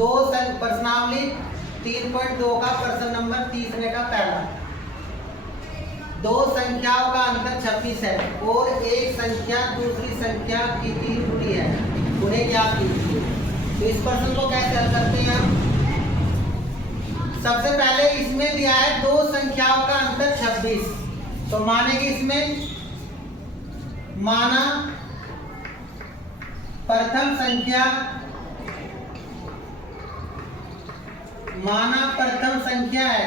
प्रश्नावली 3.2 का प्रश्न नंबर तीसरे का पहला। दो संख्याओं का अंतर 26 है और एक संख्या दूसरी संख्या की 3 गुनी है, उन्हें ज्ञात कीजिए। तो इस प्रश्न को कैसे हल करते हैं हम? सबसे पहले इसमें दिया है दो संख्याओं का अंतर 26, तो मानेंगे इसमें माना प्रथम संख्या है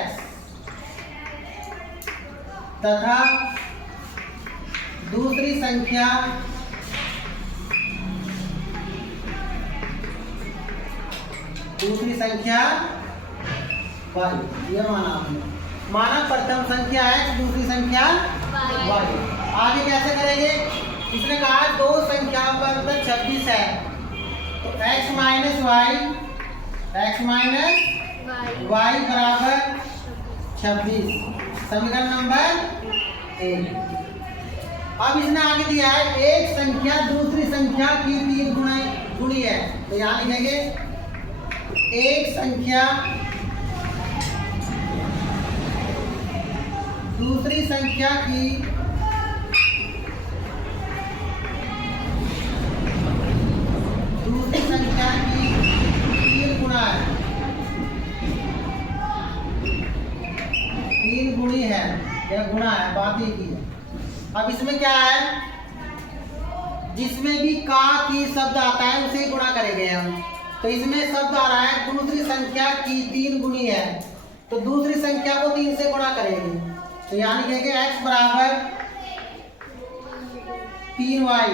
तथा दूसरी संख्या y, ये माना आपने। माना प्रथम संख्या है दूसरी संख्या y। आगे कैसे करेंगे? इसने कहा दो संख्याओं का अंतर 26 है, तो x माइनस y बराबर 26, समीकरण नंबर 1। अब इसने आगे दिया है एक संख्या दूसरी संख्या की 3 गुणी है, तो यहाँ लिखेंगे एक संख्या दूसरी संख्या की 3 गुणा है, 3 गुणी है या गुणा है, बात एक ही है। अब इसमें क्या है, जिसमें भी का की शब्द आता है उसे गुणा करेंगे हम। तो इसमें शब्द आ रहा है दूसरी संख्या की 3 गुणी है, तो दूसरी संख्या को 3 से गुणा करेंगे, तो यहाँ लिखेंगे x बराबर 3y,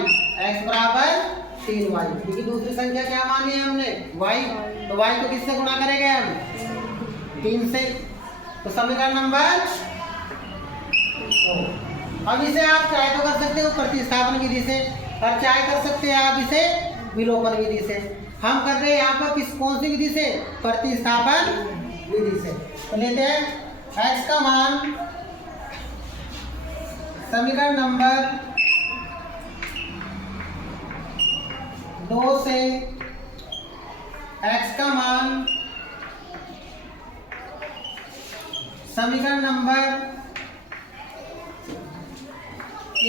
क्योंकि दूसरी संख्या क्या मानी है हमने y, तो y को किससे गुणा करेंगे हम? 3 से। तो समीकरण नंबर 2। अब इसे आप चाहे तो कर सकते हो प्रतिस्थापन विधि से और चाहे कर सकते हैं आप इसे विलोपन विधि से। हम कर रहे हैं यहाँ पर कौन सी विधि से? प्रतिस्थापन विधि से। तो लेते हैं x का मान समीकरण नंबर 2 से x का मान समीकरण नंबर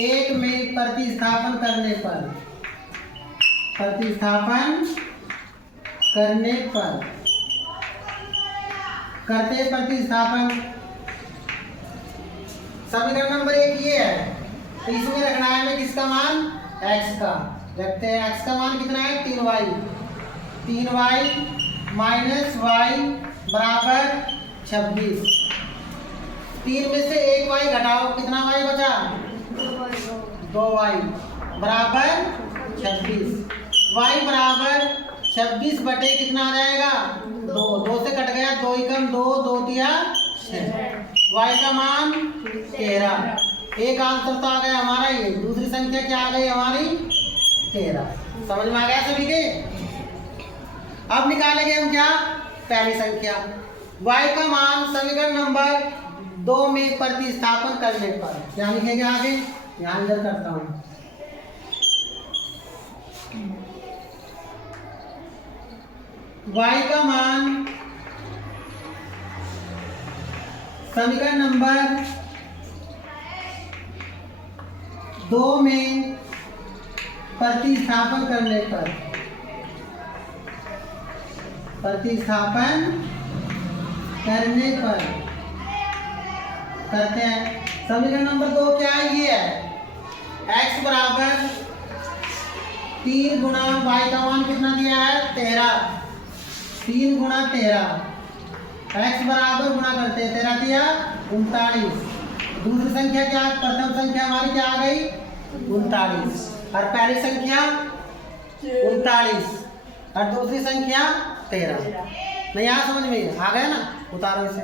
1 में प्रतिस्थापन करने पर करते प्रतिस्थापन। समीकरण नंबर 1 ये है, तो इसमें रखना है हमें किसका मान? x का। रखते हैं x का मान कितना है? 3y माइनस y बराबर 26। 3 में से 1 y घटाओ, कितना y बचा? 2y बराबर 26। y बराबर 26 बटे कितना आ जाएगा? 2 से कट गया, 2 एकम 2, 2 तिया 6। y का मान 13। एक आंसर तो आ गया हमारा, ये दूसरी संख्या क्या आ गई हमारी? 13। समझ में आ गया सभी के? अब निकालेंगे हम क्या? पहली संख्या y का मान समीकरण नंबर 2 में प्रतिस्थापन करने पर क्या लिखेंगे आगे? यहाँ इधर करता हूँ। y का मान समीकरण नंबर 2 में प्रतिस्थापन करने पर करते हैं। समीकरण नंबर 2 क्या है? ये है x बराबर 3 गुणा y का मान कितना दिया है? 13। 3 गुणा 13, x बराबर गुणा करते हैं 13 दिया 39। दूसरी संख्या क्या? प्रथम संख्या हमारी क्या आ गई? 39, और पहली संख्या 39 और दूसरी संख्या 13। नहीं यहाँ समझ में आ गया ना? उतारो इसे।